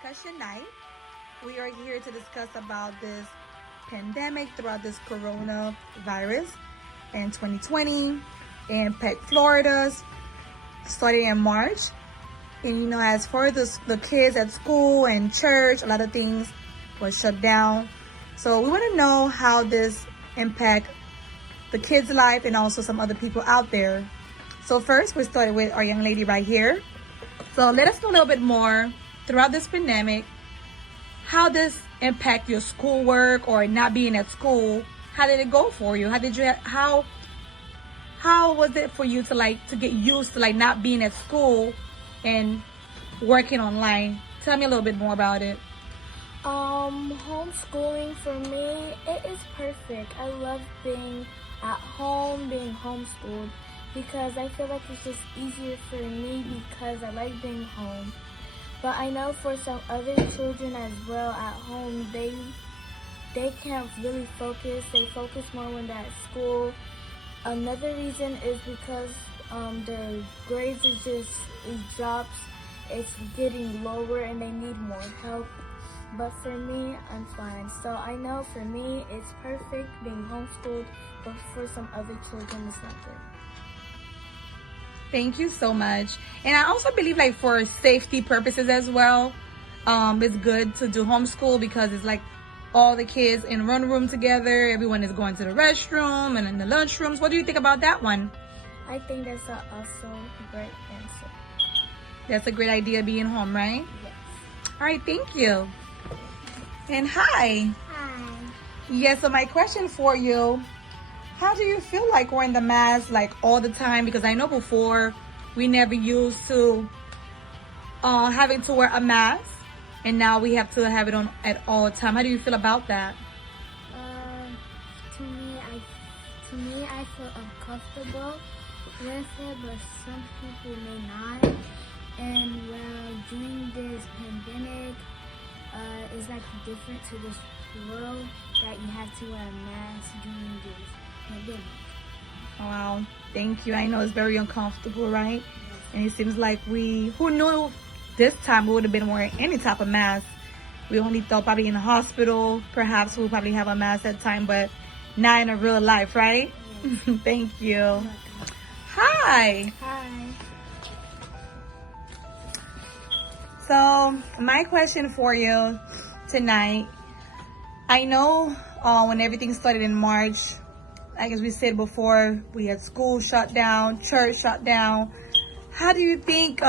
discussion night. We are here to discuss about this pandemic throughout this coronavirus in 2020 in Peck, Florida, starting in March. And as far as the kids at school and church, a lot of things were shut down. So we want to know how this impact the kids' life and also some other people out there. So first, we started with our young lady right here. So let us know a little bit more throughout this pandemic, how this impact your schoolwork or not being at school. How did it go for you? How was it for you to get used to not being at school and working online? Tell me a little bit more about it. Homeschooling for me, it is perfect. I love being at home, being homeschooled, because I feel like it's just easier for me because I like being home. But I know for some other children as well at home, they can't really focus. They focus more when they're at school. Another reason is because their grades it drops. It's getting lower and they need more help. But for me, I'm fine. So I know for me, it's perfect being homeschooled, but for some other children, it's not good. Thank you so much. And I also believe for safety purposes as well, it's good to do homeschool because it's all the kids in one room together. Everyone is going to the restroom and in the lunchrooms. What do you think about that one? I think that's also a great answer. That's a great idea, being home, right? Yes. All right, thank you. And hi. Hi. Yes, so my question for you, how do you feel like wearing the mask all the time? Because I know before we never used to having to wear a mask, and now we have to have it on at all time. How do you feel about that? To me, I feel uncomfortable with it, but some people may not. And during this pandemic, it's different to this world that you have to wear a mask during this pandemic. Wow, thank you. I know it's very uncomfortable, right? And it seems like who knew this time we would have been wearing any type of mask. We only thought probably in the hospital, perhaps we'll probably have a mask that time, but not in a real life, right? Yes. Thank you. Okay. Hi. Hi. So my question for you tonight, I know when everything started in March, as we said before, we had school shut down, church shut down. How do you think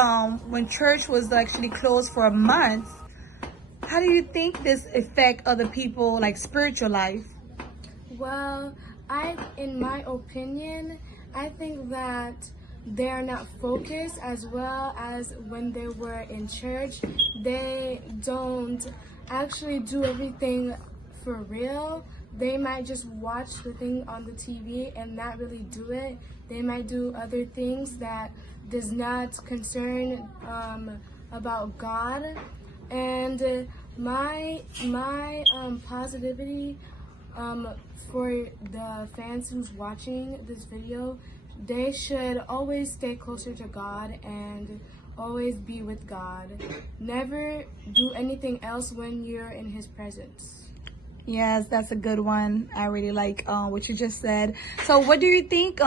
when church was actually closed for a month, how do you think this affect other people spiritual life? Well, in my opinion, I think that they are not focused as well as when they were in church. They don't actually do everything for real. They might just watch the thing on the TV and not really do it. They might do other things that does not concern about God. And my positivity for the fans who's watching this video, they should always stay closer to God and always be with God. Never do anything else when you're in His presence. Yes, that's a good one. I really like what you just said. So what do you think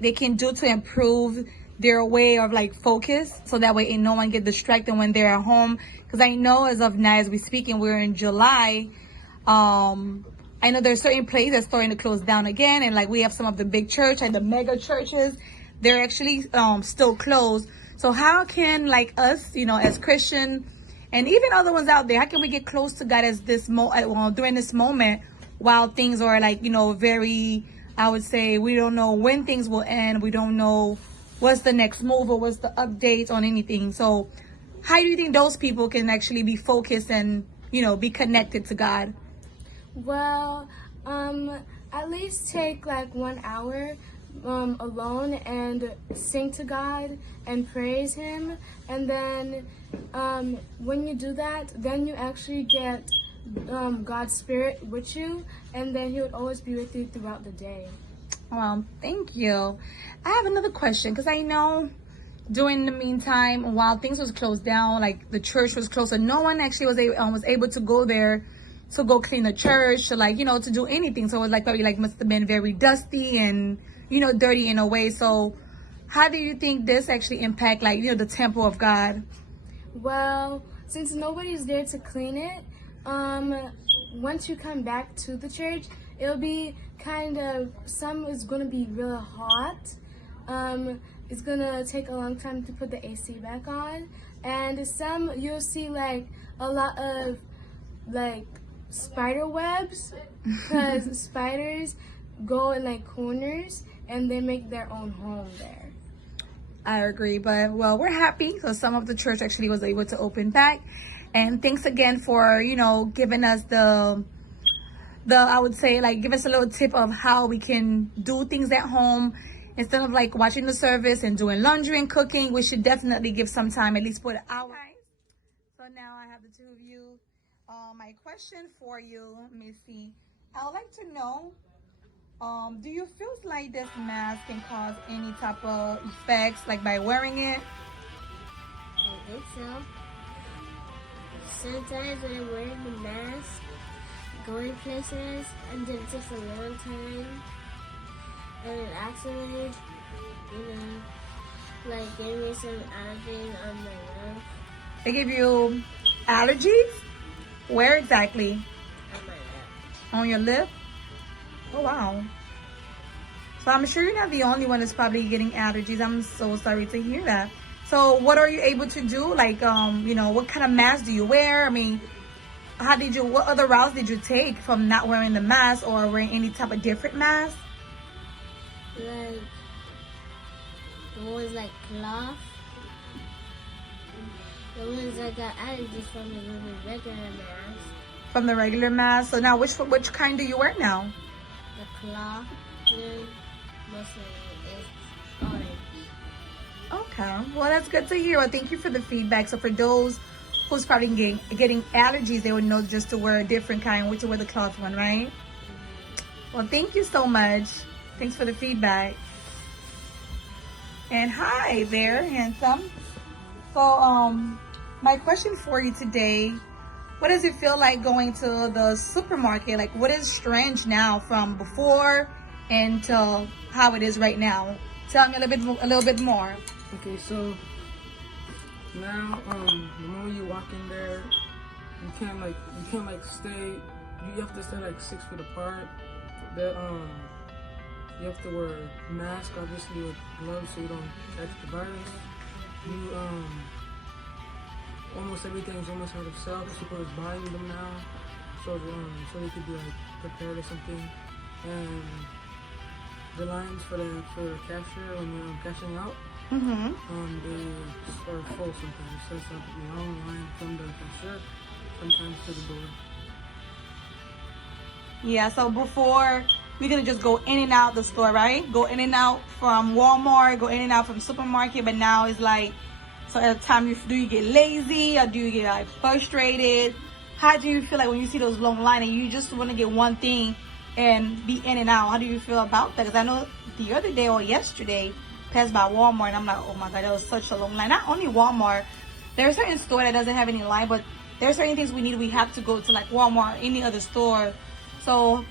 they can do to improve their way of focus so that way no one get distracted when they're at home? Because I know as of now, as we speaking, we're in July. I know there's certain places that's starting to close down again, and we have some of the big church and the mega churches, they're actually still closed. So how can us, as Christian, and even other ones out there, how can we get close to God as during this moment while things are very, I would say, we don't know when things will end. We don't know what's the next move or what's the update on anything. So how do you think those people can actually be focused and, be connected to God? Well, at least take 1 hour alone and sing to God and praise Him. And then when you do that, then you actually get God's Spirit with you, and then He would always be with you throughout the day. Well, thank you. I have another question because I know during the meantime, while things was closed down, like the church was closed, so no one actually was able to go there to go clean the church, to like, to do anything. So it was like probably like must have been very dusty and dirty in a way. So how do you think this actually impact like the temple of God? Well, since nobody's there to clean it, once you come back to the church, it'll be kind of, some is gonna be real hot. It's gonna take a long time to put the AC back on, and some you'll see like a lot of like spider webs, because spiders go in like corners and they make their own home there. I agree, but well, we're happy. So some of the church actually was able to open back, and thanks again for giving us the I would say like give us a little tip of how we can do things at home instead of like watching the service and doing laundry and cooking. We should definitely give some time, at least for an hour. So now I have the two of you. My question for you, Missy, I would like to know, do you feel like this mask can cause any type of effects like by wearing it? I think so. Sometimes when I'm wearing the mask, going places, and then it takes a long time, and it accidentally, like gave me some allergies on my nose, They give you allergies? Where exactly? on my lip. On your lip? Oh, wow. So I'm sure you're not the only one that's probably getting allergies. I'm so sorry to hear that. So what are you able to do? Like, what kind of mask do you wear? I mean, what other routes did you take from not wearing the mask or wearing any type of different mask? Like, the ones like cloth. The ones I got allergies from is the regular mask. From the regular mask. So now which kind do you wear now? The cloth, mostly is orange. Okay, well that's good to hear. Well, thank you for the feedback. So for those who's probably getting allergies, they would know just to wear a different kind, which is wear the cloth one, right? Well, thank you so much. Thanks for the feedback. And hi there, handsome. So my question for you today, what does it feel like going to the supermarket? Like, what is strange now from before and to how it is right now? Tell me a little bit more. Okay, so now the moment you walk in there, you can't stay. You have to stay like 6 feet apart. You have to wear a mask, obviously, with gloves so you don't catch the virus. You almost everything's almost out of stock. People are buying them now, so they could be like prepared or something. And the lines for the cashier when you're cashing out, they are full sometimes. So it's a long line from the cashier, sometimes to the door. Yeah, so before we're gonna just go in and out the store, right? Go in and out from Walmart, go in and out from supermarket, but now it's like, so at the time do you get lazy or do you get like frustrated? How do you feel like when you see those long lines and you just want to get one thing and be in and out? How do you feel about that? Because I know the other day or yesterday passed by Walmart and I'm like, oh my god, that was such a long line. Not only Walmart, there are certain store that doesn't have any line, but there are certain things we have to go to like Walmart, any other store. So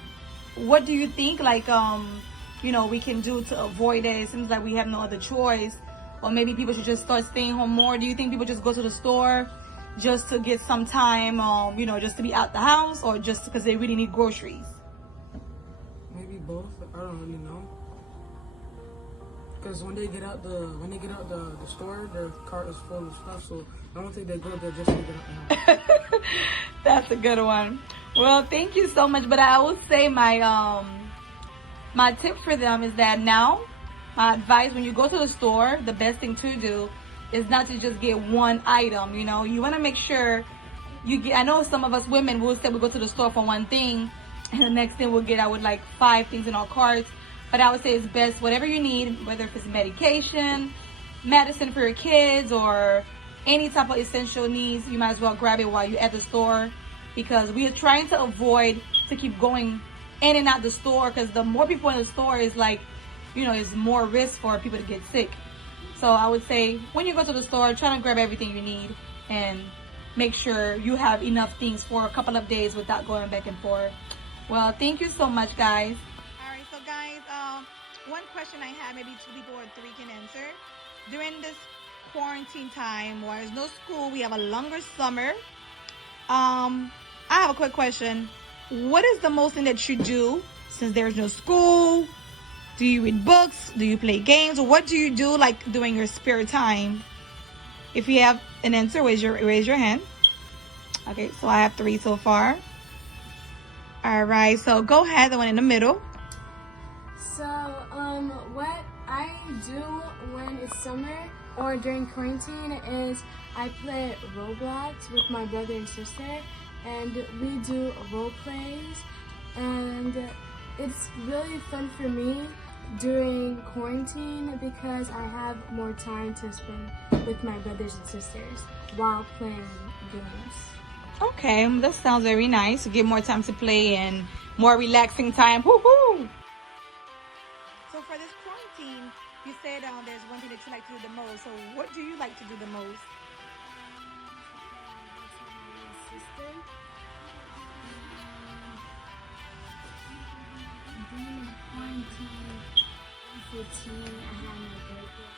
what do you think like we can do to avoid it? It seems like we have no other choice, or maybe people should just start staying home more. Do you think people just go to the store just to get some time, just to be out the house, or just because they really need groceries? Maybe both. I don't really know. Because when they get out the store, their cart is full of stuff. So I don't think they go there just to get out the house. That's a good one. Well, thank you so much. But I would say my tip for them is that now, my advice when you go to the store, the best thing to do is not to just get one item. You want to make sure you get. I know some of us women will say we go to the store for one thing, and the next thing we'll get out with like 5 things in our carts. But I would say it's best whatever you need, whether if it's medication, medicine for your kids, or any type of essential needs, you might as well grab it while you're at the store, because we are trying to avoid to keep going in and out the store, because the more people in the store is like, is more risk for people to get sick. So I would say when you go to the store, try to grab everything you need and make sure you have enough things for a couple of days without going back and forth. Well, thank you so much, guys. All right, so guys, one question I have, maybe two people or three can answer. During this quarantine time, while there's no school, we have a longer summer. I have a quick question. What is the most thing that you do since there's no school? Do you read books? Do you play games? What do you do like during your spare time? If you have an answer, raise your hand. Okay, so I have three so far. All right, so go ahead, the one in the middle. So, what I do when it's summer or during quarantine is I play Roblox with my brother and sister, and we do role plays, and it's really fun for me during quarantine because I have more time to spend with my brothers and sisters while playing games. Okay, that sounds very nice. Give more time to play and more relaxing time. Woohoo! So for this quarantine, you said there's one thing that you like to do the most. So what do you like to do the most?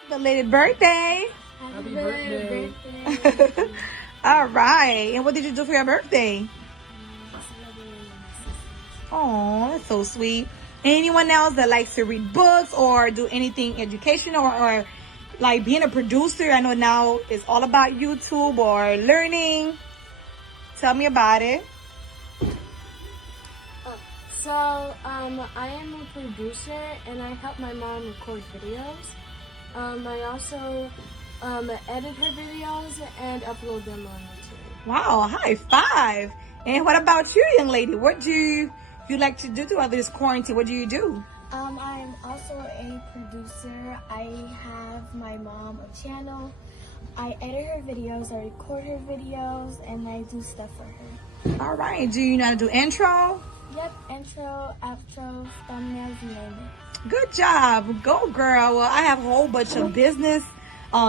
Belated birthday! Happy birthday. All right. And what did you do for your birthday? Oh, that's so sweet. Anyone else that likes to read books or do anything educational or like being a producer? I know now it's all about YouTube or learning. Tell me about it. So, I am a producer and I help my mom record videos. I also edit her videos and upload them on YouTube. Wow, high five. And what about you, young lady? What do you like to do throughout this quarantine? What do you do? I am also a producer. I have my mom a channel. I edit her videos, I record her videos, and I do stuff for her. All right. Do you know how to do intro? Yep, intro, outro, thumbnails, you name it. Good job. Go, girl. Well, I have a whole bunch of business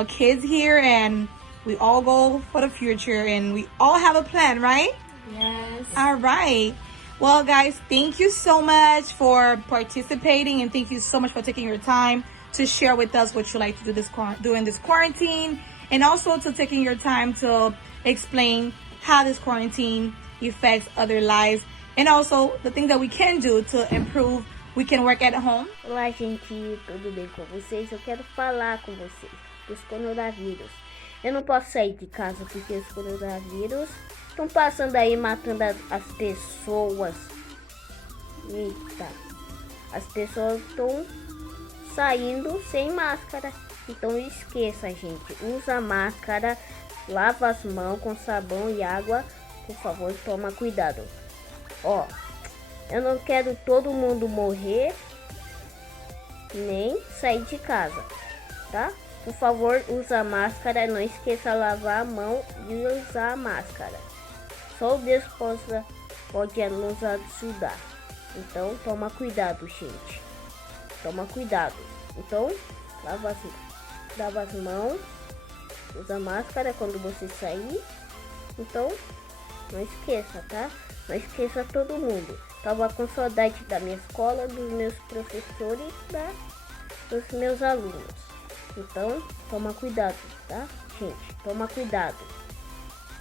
kids here, and we all go for the future, and we all have a plan, right? Yes. All right. Well, guys, thank you so much for participating, and thank you so much for taking your time to share with us what you like to do during this quarantine, and also to taking your time to explain how this quarantine affects other lives, and also the things that we can do to improve. We can work at home. Olá, gente, tudo bem com vocês? Eu quero falar com vocês dos coronavírus. Eu não posso sair de casa porque os coronavírus estão passando aí, matando as pessoas. Eita, as pessoas estão saindo sem máscara. Então esqueça, gente. Usa máscara, lava as mãos com sabão e água. Por favor, toma cuidado. Ó, eu não quero todo mundo morrer, nem sair de casa, tá? Por favor, usa máscara, não esqueça lavar a mão e usar a máscara. Só Deus pode nos ajudar. Então, toma cuidado, gente. Toma cuidado. Então, lava as mãos, usa máscara quando você sair. Então, não esqueça, tá? Não esqueça todo mundo. Tava com saudade da minha escola, dos meus professores, dos meus alunos. Então, toma cuidado, tá? Gente, toma cuidado.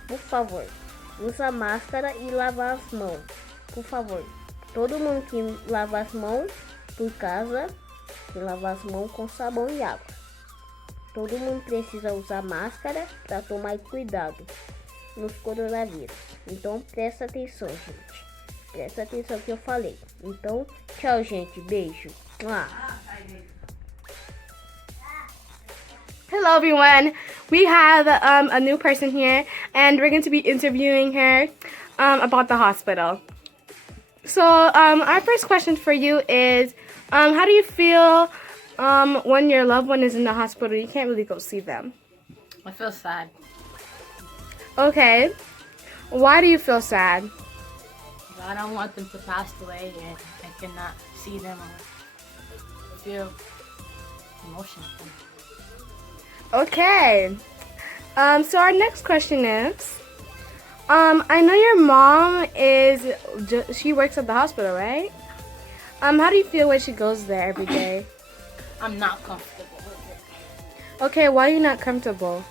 Por favor, usa máscara e lava as mãos. Por favor, todo mundo que lava as mãos por casa, que lava as mãos com sabão e água. Todo mundo precisa usar máscara para tomar cuidado nos coronavírus. Então, presta atenção, gente. Presta atenção que eu falei. Então, tchau, gente. Beijo. Hello, everyone. We have a new person here, and we're going to be interviewing her about the hospital. So, our first question for you is, how do you feel when your loved one is in the hospital? You can't really go see them. I feel sad. Okay. Why do you feel sad? I don't want them to pass away and I cannot see them or feel emotion. Okay. So our next question is, I know your mom she works at the hospital, right? How do you feel when she goes there every day? I'm not comfortable with it Okay, why are you not comfortable?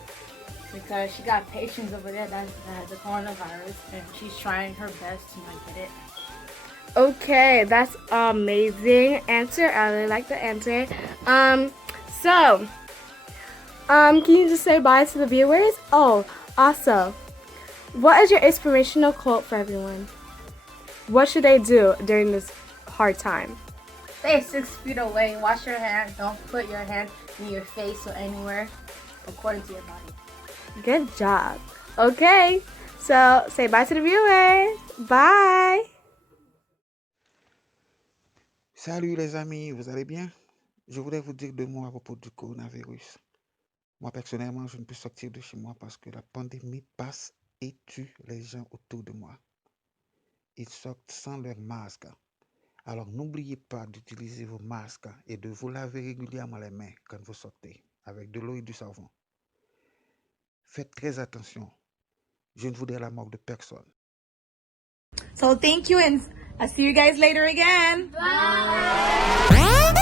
because she got patients over there that has the coronavirus, and she's trying her best to not get it. Okay, that's amazing answer. I really like the answer. So, can you just say bye to the viewers? Oh, also, what is your inspirational quote for everyone? What should they do during this hard time? Stay 6 feet away. Wash your hands. Don't put your hand in your face or anywhere according to your body. Good job. Okay, so say bye to the viewers. Bye. Salut les amis, vous allez bien? Je voulais vous dire 2 mots à propos du coronavirus. Moi personnellement, je ne peux sortir de chez moi parce que la pandémie passe et tue les gens autour de moi. Ils sortent sans leur masque. Alors n'oubliez pas d'utiliser vos masques et de vous laver régulièrement les mains quand vous sortez avec de l'eau et du savon. Faites très attention. Je ne voudrais la mort de personne. So thank you, and I'll see you guys later again. Bye.